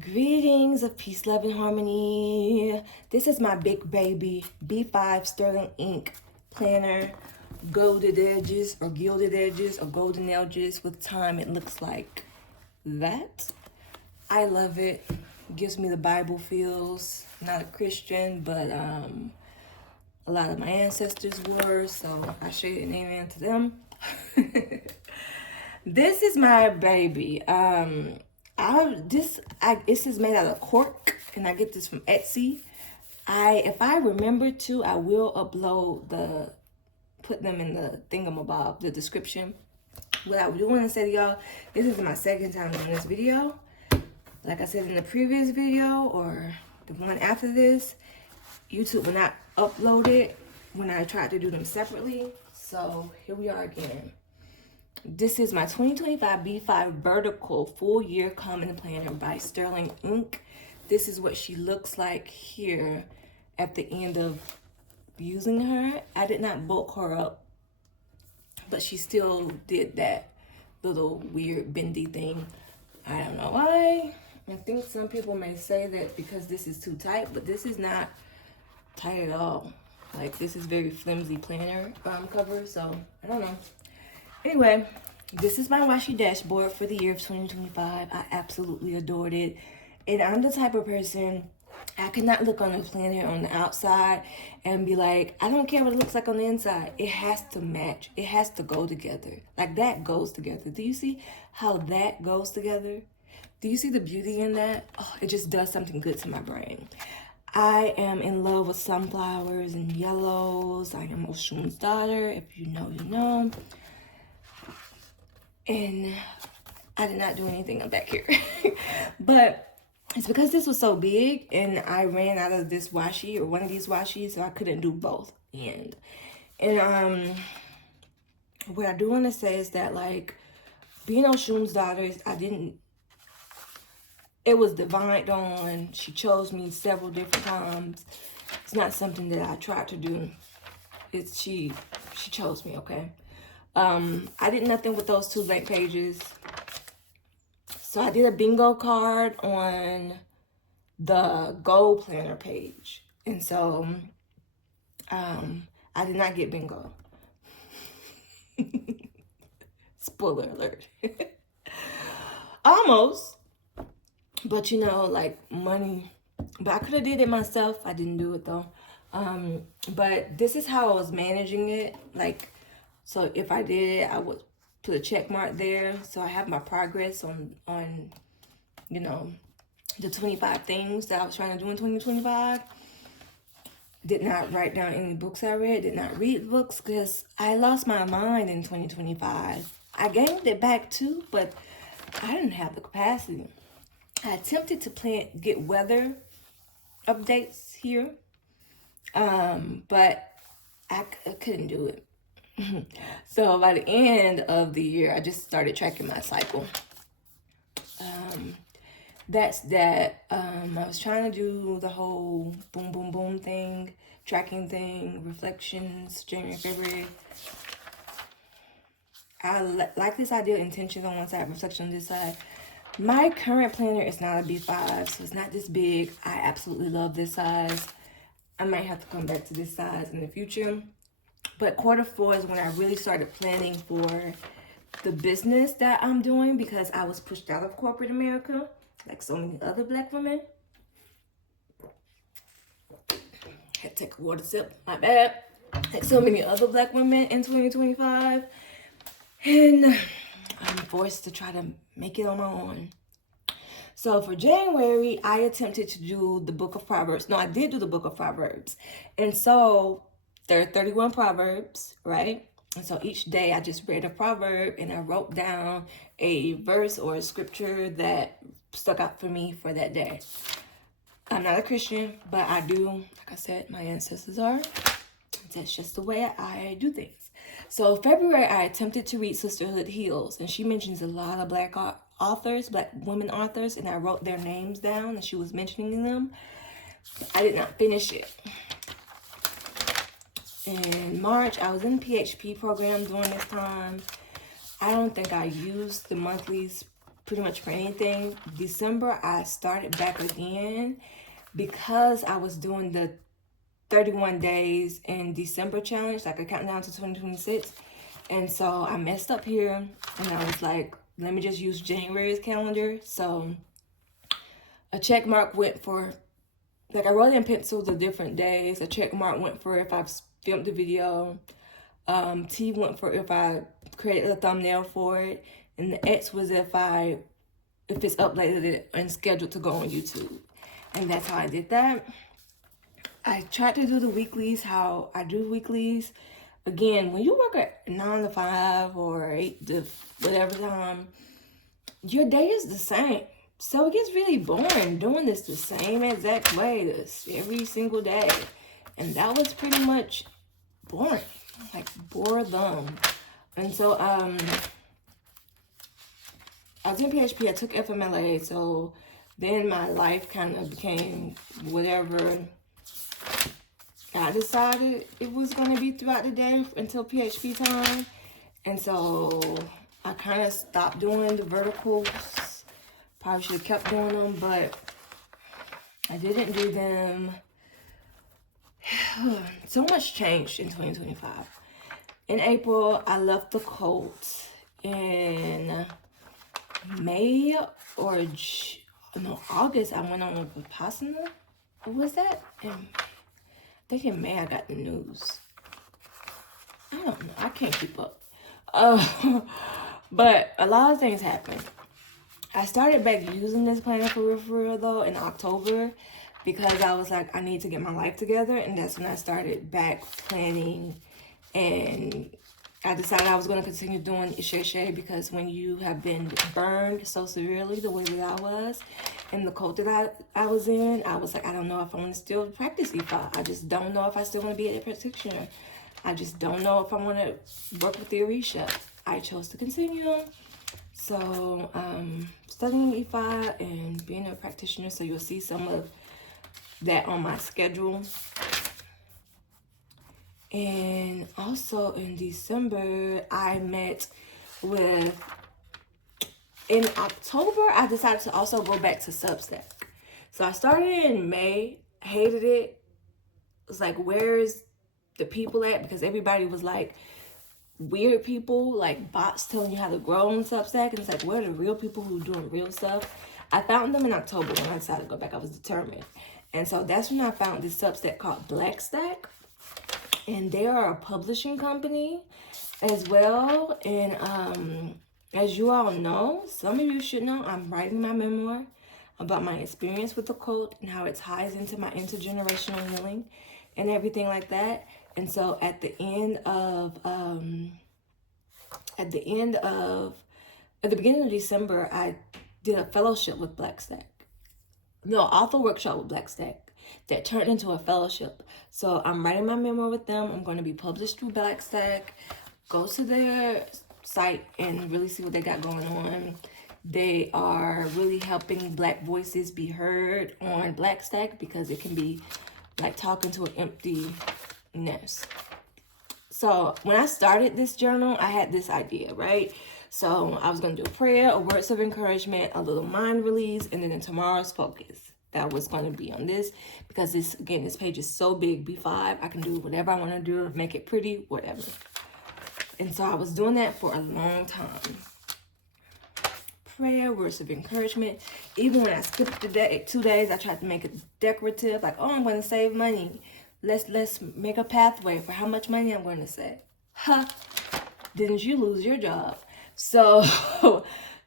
Greetings of peace, love, and harmony. This is my big baby B5 Sterling Ink planner. Golded edges or gilded edges or golden edges. With time, it looks like that. I love it. Gives me the Bible feels. Not a Christian, but a lot of my ancestors were, so I say an amen to them. This is my baby. This is made out of cork, and I get this from Etsy. If I remember to, I will upload put them in the thingamabob, the description. What I do want to say to y'all, this is my second time doing this video. Like I said in the previous video, or the one after this, YouTube will not upload it when I tried to do them separately. So here we are again. This is my 2025 B5 Vertical Full Year Common Planner by Sterling Ink. This is what she looks like here at the end of using her. I did not bulk her up, but she still did that little weird bendy thing. I don't know why. I think some people may say that because this is too tight, but this is not tight at all. Like, this is very flimsy planner cover, so I don't know. Anyway, this is my washi dashboard for the year of 2025. I absolutely adored it. And I'm the type of person, I cannot look on a planner on the outside and be like, I don't care what it looks like on the inside. It has to match. It has to go together. Like, that goes together. Do you see how that goes together? Do you see the beauty in that? Oh, it just does something good to my brain. I am in love with sunflowers and yellows. I am Oshun's daughter. If you know, you know. And I did not do anything up back here. But it's because this was so big and I ran out of this washi, or one of these washis, so I couldn't do both. And what I do want to say is that, like, being Oshun's daughters, it was divine dawn. She chose me several different times. It's not something that I tried to do. She chose me, okay? I did nothing with those 2 blank pages. So I did a bingo card on the gold planner page. And so I did not get bingo. Spoiler alert. Almost. But you know, like, money. But I could have did it myself. I didn't do it though. But this is how I was managing it. Like, so if I did it, I would put a check mark there. So I have my progress on you know, the 25 things that I was trying to do in 2025. Did not write down any books I read. Did not read books because I lost my mind in 2025. I gained it back too, but I didn't have the capacity. I attempted to get weather updates here, but I couldn't do it. So by the end of the year, I just started tracking my cycle. That's that. I was trying to do the whole boom, boom, boom thing, tracking thing, reflections, January, February. I like this idea of intention on one side, reflection on this side. My current planner is not a B5, so it's not this big. I absolutely love this size. I might have to come back to this size in the future. But Q4 is when I really started planning for the business that I'm doing, because I was pushed out of corporate America, like so many other Black women. Had to take a water sip, my bad. Like so many other Black women in 2025. And I'm forced to try to make it on my own. So for January, I attempted to do the book of Proverbs. No, I did do the book of Proverbs. And so there are 31 Proverbs, right? And so each day I just read a proverb and I wrote down a verse or a scripture that stuck out for me for that day. I'm not a Christian, but I do, like I said, my ancestors are. That's just the way I do things. So February, I attempted to read Sisterhood Heals, and she mentions a lot of Black authors, Black women authors, and I wrote their names down, and she was mentioning them. I did not finish it. In March, I was in PHP program during this time. I don't think I used the monthlies pretty much for anything. December, I started back again because I was doing the 31 days in December challenge, like a countdown to 2026. And so I messed up here, and I was like, let me just use January's calendar. So a check mark went for, like, I wrote in pencil the different days. A check mark went for if I've filmed the video. T went for if I created a thumbnail for it. And the X was if it's uploaded and scheduled to go on YouTube. And that's how I did that. I tried to do the weeklies, how I do weeklies. Again, when you work at 9 to 5 or 8 to whatever time, your day is the same. So it gets really boring doing this the same exact way this every single day. And that was pretty much boring, like boredom. And so I was in PHP, I took FMLA, so then my life kind of became whatever I decided it was going to be throughout the day until PHP time. And so I kind of stopped doing the verticals. Probably should have kept doing them, but I didn't do them. So much changed in 2025. In April, I left the cult. In May or August, I went on with Vipassana. What was that? I think in May I got the news. I don't know. I can't keep up. But a lot of things happened. I started back using this planner for real though in October because I was like, I need to get my life together. And that's when I started back planning, and I decided I was going to continue doing Ishe because when you have been burned so severely the way that I was in the cult that I was in, I was like, I don't know if I want to still practice Ifa. I just don't know if I still want to be a practitioner. I just don't know if I want to work with the Orisha. I chose to continue. So studying Ifa and being a practitioner, so you'll see some of that on my schedule. And also in December, I met with, in October, I decided to also go back to Substack. So I started in May, hated it. It was like, where's the people at? Because everybody was like, weird people, like bots telling you how to grow on Substack. And it's like, where are the real people who are doing real stuff? I found them in October when I decided to go back. I was determined. And so that's when I found this Substack called Blackstack. And they are a publishing company as well. And as you all know, some of you should know, I'm writing my memoir about my experience with the cult and how it ties into my intergenerational healing and everything like that. And so at the beginning of December, I did a fellowship with Blackstack. No, author workshop with Blackstack that turned into a fellowship. So I'm writing my memoir with them. I'm going to be published through Blackstack. Go to their site and really see what they got going on. They are really helping Black voices be heard on Blackstack because it can be like talking to an empty nest. So when I started this journal, I had this idea, right? So I was going to do a prayer, a words of encouragement, a little mind release, and then tomorrow's focus. That was going to be on this because this page is so big, B5. I can do whatever I want to do, make it pretty, whatever. And so I was doing that for a long time. Prayer, words of encouragement. Even when I skipped the day, 2 days, I tried to make it decorative. Like, oh, I'm going to save money. Let's make a pathway for how much money I'm going to save. Ha! Didn't you lose your job? So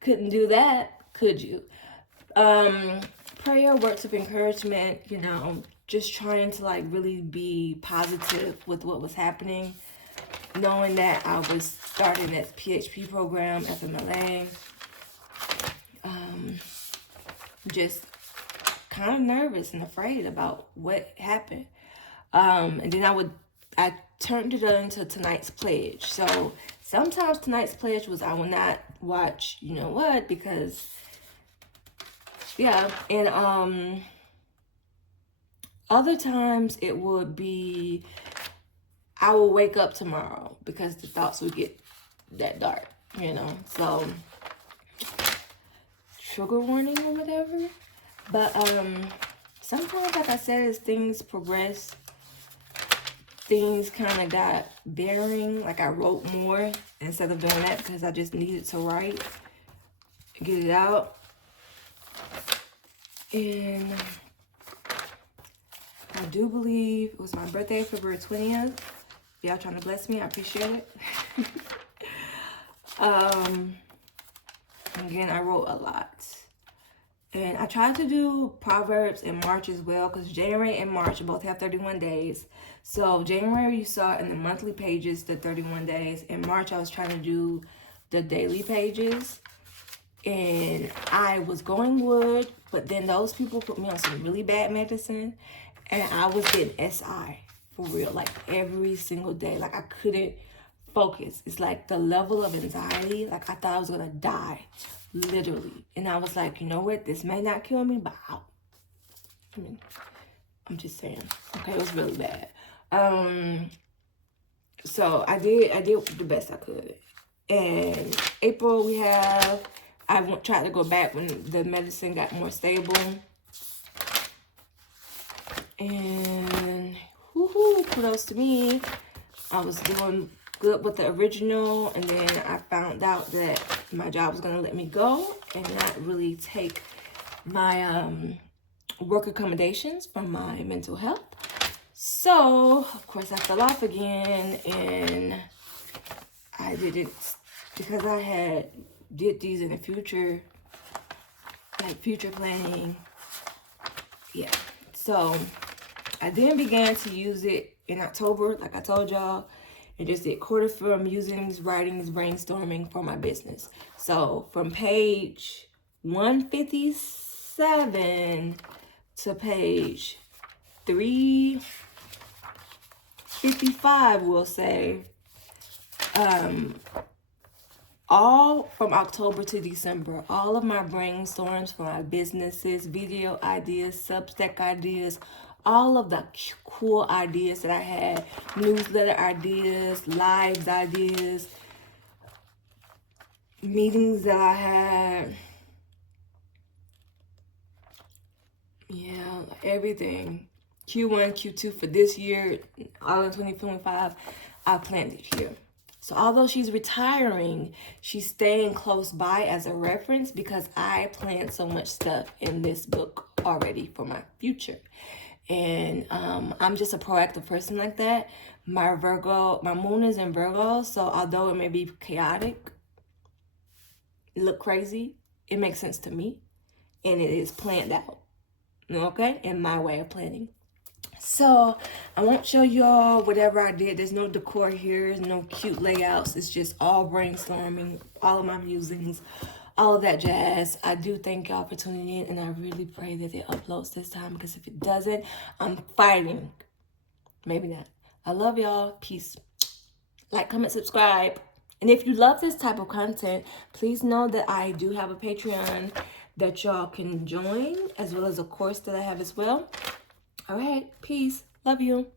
couldn't do that, could you? Prayer, words of encouragement, you know, just trying to like really be positive with what was happening, knowing that I was starting this PHP program, FMLA, just kind of nervous and afraid about what happened. And then I turned it into tonight's pledge. So sometimes tonight's pledge was I will not watch, you know what, because yeah. And other times it would be I will wake up tomorrow because the thoughts would get that dark, you know. So trigger warning or whatever. But sometimes, like I said, as things progress, things kind of got bearing. Like I wrote more instead of doing that because I just needed to write, get it out. And I do believe it was my birthday, February 20th. Y'all trying to bless me, I appreciate it. Again, I wrote a lot. And I tried to do Proverbs in March as well, because January and March both have 31 days. So January, you saw in the monthly pages the 31 days. In March, I was trying to do the daily pages. And I was going wood, but then those people put me on some really bad medicine. And I was getting SI, for real, like every single day. Like I couldn't focus. It's like the level of anxiety, like I thought I was gonna die, literally. And I was like, you know what, this may not kill me, but I mean, I'm just saying. Okay, it was really bad. So I did the best I could. And April I tried to go back when the medicine got more stable. And kudos to me. I was doing good with the original, and then I found out that my job was going to let me go and not really take my work accommodations from my mental health. So, of course, I fell off again, and I didn't, because I did these in the future, like future planning. Yeah. So, I then began to use it in October, like I told y'all, and just did quarter for musings, writings, brainstorming for my business. So from page 157 to page 355, we'll say, all from October to December, all of my brainstorms for my businesses, video ideas, Substack ideas, all of the cool ideas that I had, newsletter ideas, lives ideas, meetings that I had, yeah, everything. Q1, Q2 for this year, all in 2025, I planned it here. So although she's retiring, she's staying close by as a reference because I planned so much stuff in this book already for my future. And I'm just a proactive person like that. My moon is in Virgo, so although it may be chaotic, look crazy, it makes sense to me, and it is planned out, okay, in my way of planning. So I won't show y'all whatever I did. There's no decor here, there's no cute layouts. It's just all brainstorming, all of my musings, all of that jazz. I do thank y'all for tuning in, and I really pray that it uploads this time, because if it doesn't, I'm fighting. Maybe not. I love y'all. Peace. Like, comment, subscribe. And if you love this type of content, please know that I do have a Patreon that y'all can join, as well as a course that I have as well. All right. Peace. Love you.